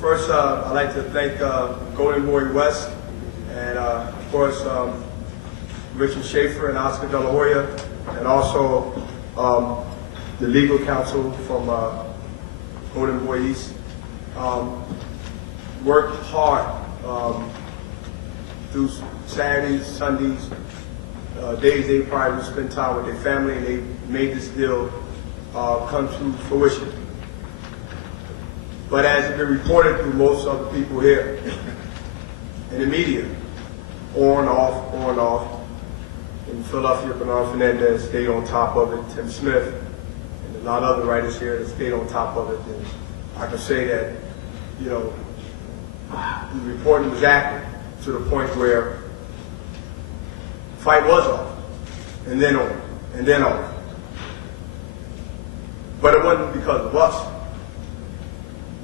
First, I'd like to thank Golden Boy West and, of course, Richard Schaefer and Oscar De La Hoya, and also the legal counsel from Golden Boy East. Worked hard through Saturdays, Sundays, days they probably would spend time with their family, and they made this deal come to fruition. But as has been reported through most of the people here in the media, on, off, in Philadelphia, Bernard Fernandez stayed on top of it, Tim Smith, and a lot of other writers here that stayed on top of it. And I can say that, you know, the reporting was accurate to the point where the fight was off, and then on, and then off. But it wasn't because of us.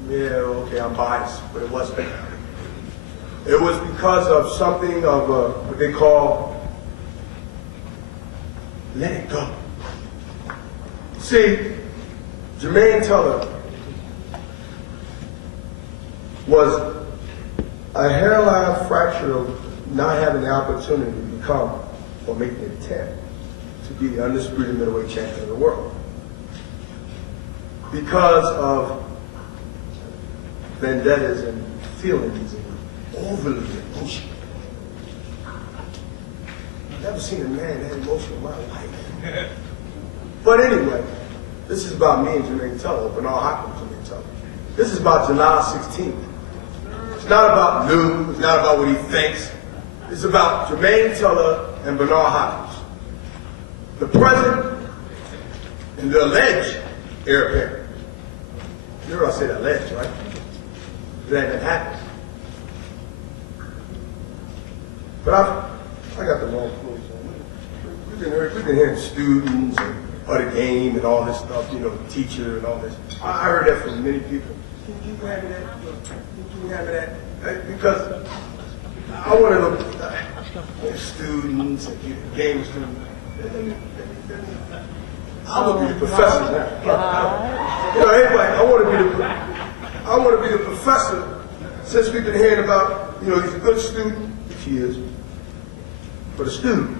Yeah, okay, I'm biased, but it wasn't. It was because of something of what they call let it go. See, Jermain Taylor was a hairline fracture of not having the opportunity to become or make an attempt to be the undisputed middleweight champion of the world. Because of vendettas and feelings and overly emotional. I've never seen a man that emotional in my life. But anyway, this is about me and Jermain Taylor, Bernard Hopkins and Jermain Taylor. This is about July 16th. It's not about news, it's not about what he thinks. It's about Jermain Taylor and Bernard Hopkins, the present and the alleged heir apparent. You know I say that alleged, right? That didn't happen. But I got the wrong clothes on. We've been hearing students and other game and all this stuff, you know, teacher and all this. I heard that from many people. Can you have me that? Can you have me that? Because I want to know students and game students. I want to be the professor now. You know, anyway, I want to be the professor, since we've been hearing about, you know, he's a good student, which he is, but a student.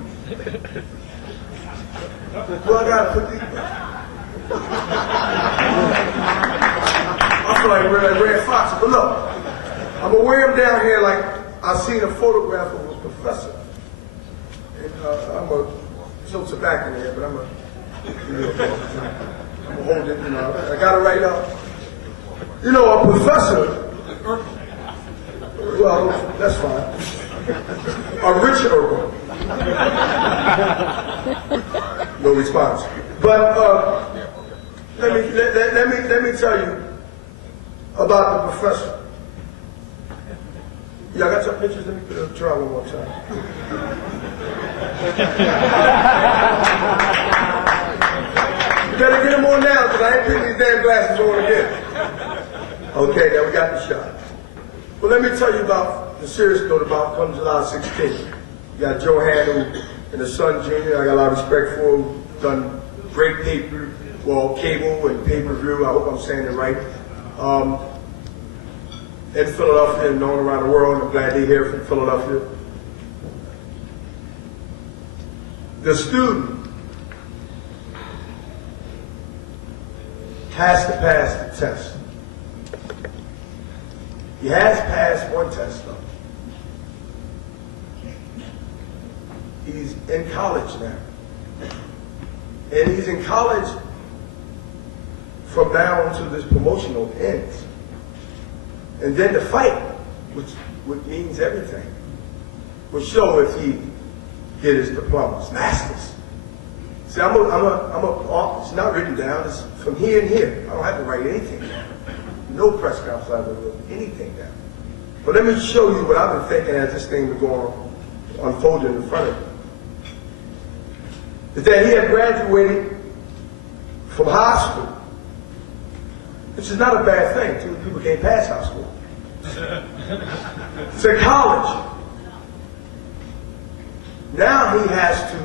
Well, I gotta put these. I feel like Red Fox, but look, I'm gonna wear him down here like I seen a photograph of a professor. And I'm gonna show tobacco in here, but I'm gonna hold it, you know, I got it right up. You know, a professor, well, that's fine. A richer one. No response. But let me tell you about the professor. Y'all got some pictures? Let me try one more time. You better get them on now, because I ain't putting these damn glasses on again. Okay, now we got the shot. Well, let me tell you about the serious note about come July 16th. You got Joe Handel and his son Junior. I got a lot of respect for him. Done great cable and pay-per-view. I hope I'm saying it right. In Philadelphia and known around the world. I'm glad they're here from Philadelphia. The student has to pass the test. He has passed one test, though. He's in college now. And he's in college from now until this promotional ends. And then the fight, which means everything, will show if he get his diplomas, masters. See, it's not written down, it's from here and here. I don't have to write anything down. No press conference I would write anything down. But let me show you what I've been thinking as this thing was going unfolding in front of me. Is that he had graduated from high school, which is not a bad thing. Too many people can't pass high school. To college. Now he has to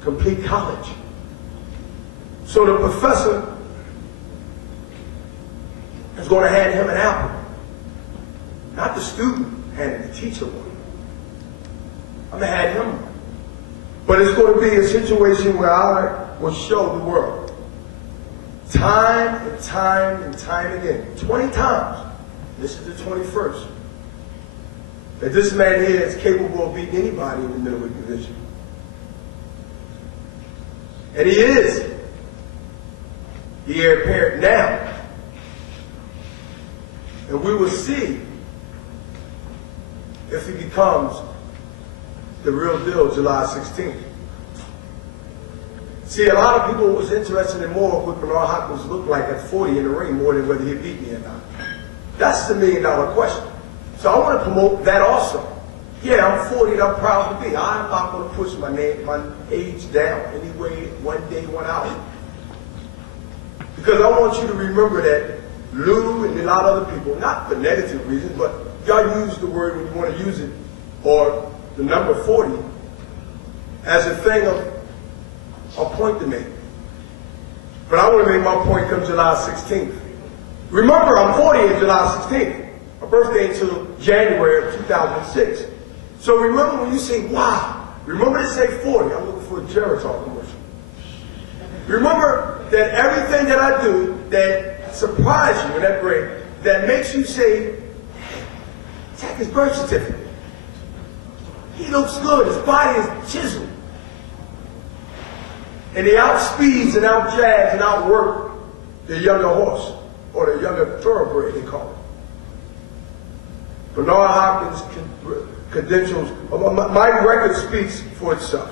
complete college. So the professor is going to hand him an apple. Not the student handing the teacher one. I'm going to hand him one. But it's going to be a situation where I will show the world, time and time and time again, 20 times, this is the 21st, that this man here is capable of beating anybody in the middleweight division. And he is the heir apparent now. And we will see if he becomes the real deal July 16th. See, a lot of people was interested in more of what Bernard Hopkins looked like at 40 in the ring more than whether he beat me or not. That's the $1,000,000 question. So I want to promote that also. Yeah, I'm 40 and I'm proud to be. I'm not going to push my age down anyway, one day, 1 hour. Because I want you to remember that Lou and a lot of other people, not for negative reasons, but y'all use the word when you want to use it, or the number 40, as a thing of a point to make. But I want to make my point come July 16th. Remember, I'm 40 on July 16th. My birthday until January of 2006. So remember when you say, wow, remember to say 40. I'm looking for a Geritol commercial. Remember that everything that I do that surprises you in that break, that makes you say, check his birth certificate. He looks good. His body is chiseled. And he outspeeds and outjags and outwork the younger horse, or the younger thoroughbred, they call it. Bernard Hopkins' credentials, my record speaks for itself.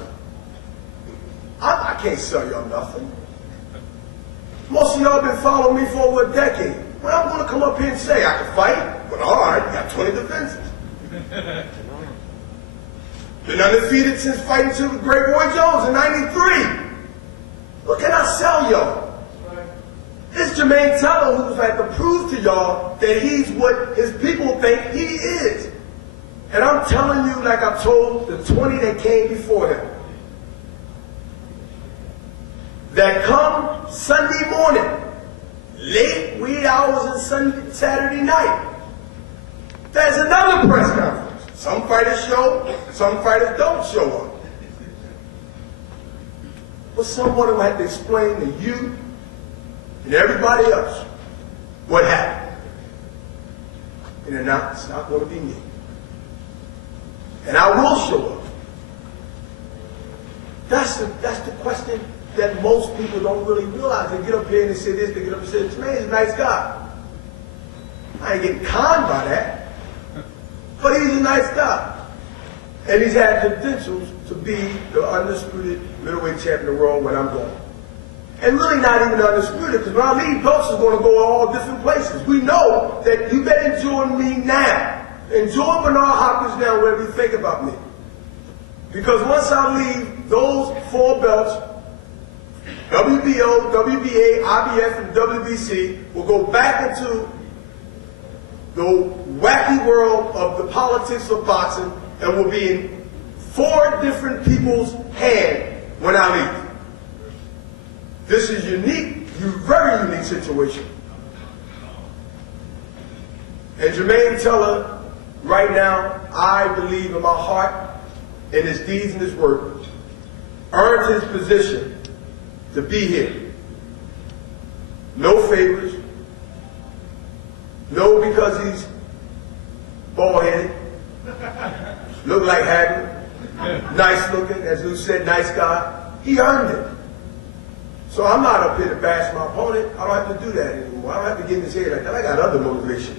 I can't sell y'all nothing. Most of y'all been following me for over a decade. When I'm going to come up here and say I can fight, but all right, you got 20 defenses. Been undefeated since fighting to Great Roy Jones in '93. What can I sell y'all? It's Jermain Taylor who's had to prove to y'all that he's what his people think he is. And I'm telling you, like I told the 20 that came before him, that come Sunday morning, late wee hours and Saturday night, there's another press conference. Some fighters show, some fighters don't show up. But someone will have to explain to you and everybody else what happened. And it's not going to be me. And I will show up. That's the question that most people don't really realize. They get up here and they say this, they get up and say, Jermain's a nice guy. I ain't getting conned by that. But he's a nice guy. And he's had credentials to be the undisputed middleweight champion of the world when I'm gone. And really not even undisputed, because when I leave, belts is going to go all different places. We know that you better enjoy me now. Enjoy Bernard Hopkins now, whatever you think about me. Because once I leave, those 4 belts, WBO, WBA, IBF, and WBC, will go back into the wacky world of the politics of boxing and will be in 4 different people's hands when I leave. This is unique, very unique situation. And Jermain Taylor, right now, I believe in my heart, in his deeds and his work, earned his position to be here. No favors. No because he's bald-headed. Look like Haggard. Nice looking, as Lou said, nice guy. He earned it. So I'm not up here to bash my opponent. I don't have to do that anymore. I don't have to get in his head like that. I got other motivation.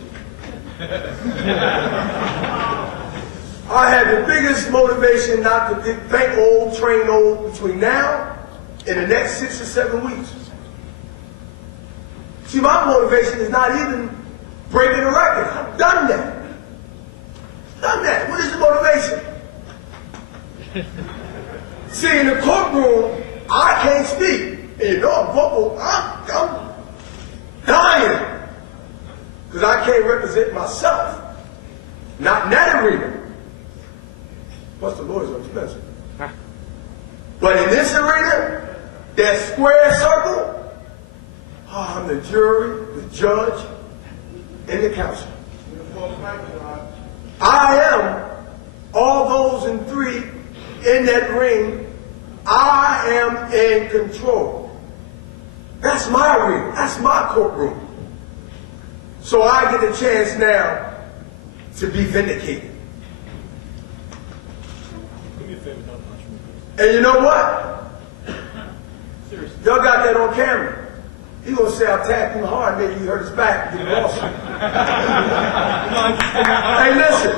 I have the biggest motivation not to think old, train old between now and the next 6 or 7 weeks. See, my motivation is not even breaking a record. I've done that. Done that. What is the motivation? See, in the courtroom, I can't speak. And you know I'm vocal. I'm dying. Because I can't represent myself. Not in that arena. Plus the lawyers are expensive. But in this arena, that square circle, I'm the jury, the judge, in the council. I am all those in three in that ring. I am in control. That's my ring. That's my courtroom. So I get a chance now to be vindicated. And you know what? Y'all got that on camera. He gonna say I tapped him hard, maybe he hurt his back. Hey, listen.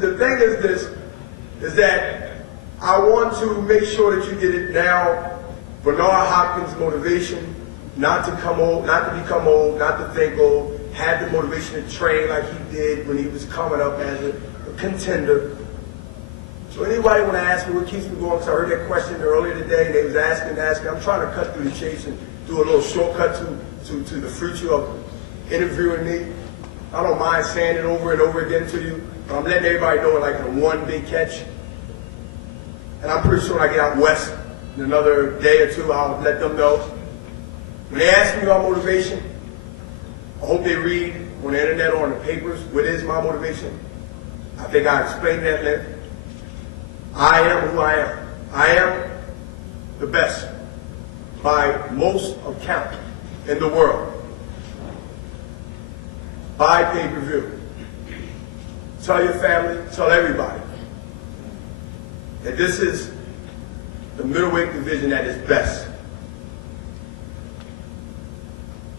The thing is this, is that I want to make sure that you get it now. Bernard Hopkins' motivation, not to become old, not to think old, had the motivation to train like he did when he was coming up as a contender. So anybody want to ask me what keeps me going? Because I heard that question earlier today, and they was asking. I'm trying to cut through the chase and do a little shortcut to the future of interviewing me. I don't mind saying it over and over again to you, but I'm letting everybody know it like in one big catch. And I'm pretty sure when I get out west in another day or two, I'll let them know. When they ask me about motivation, I hope they read on the internet or on the papers what is my motivation. I think I explained that then. I am who I am. I am the best by most account in the world. By pay-per-view. Tell your family, tell everybody that this is the middleweight division at its best.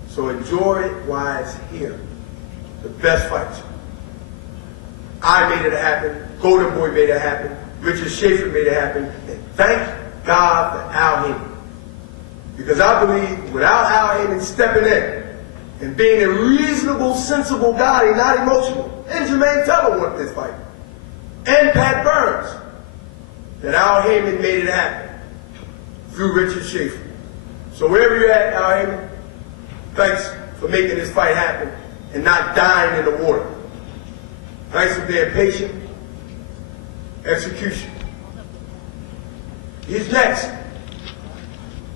So enjoy it while it's here. The best fights. I made it happen. Golden Boy made it happen. Richard Schaefer made it happen. And thank God for Al Heyman. Because I believe without Al Heyman stepping in and being a reasonable, sensible guy, not emotional, and Jermain Taylor won this fight, and Pat Burns, that Al Heyman made it happen through Richard Schaefer. So wherever you're at, Al Heyman, thanks for making this fight happen and not dying in the water. Thanks for being patient. Execution. He's next.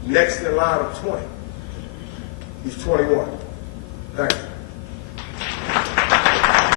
Next in line of 20. He's 21. Thanks.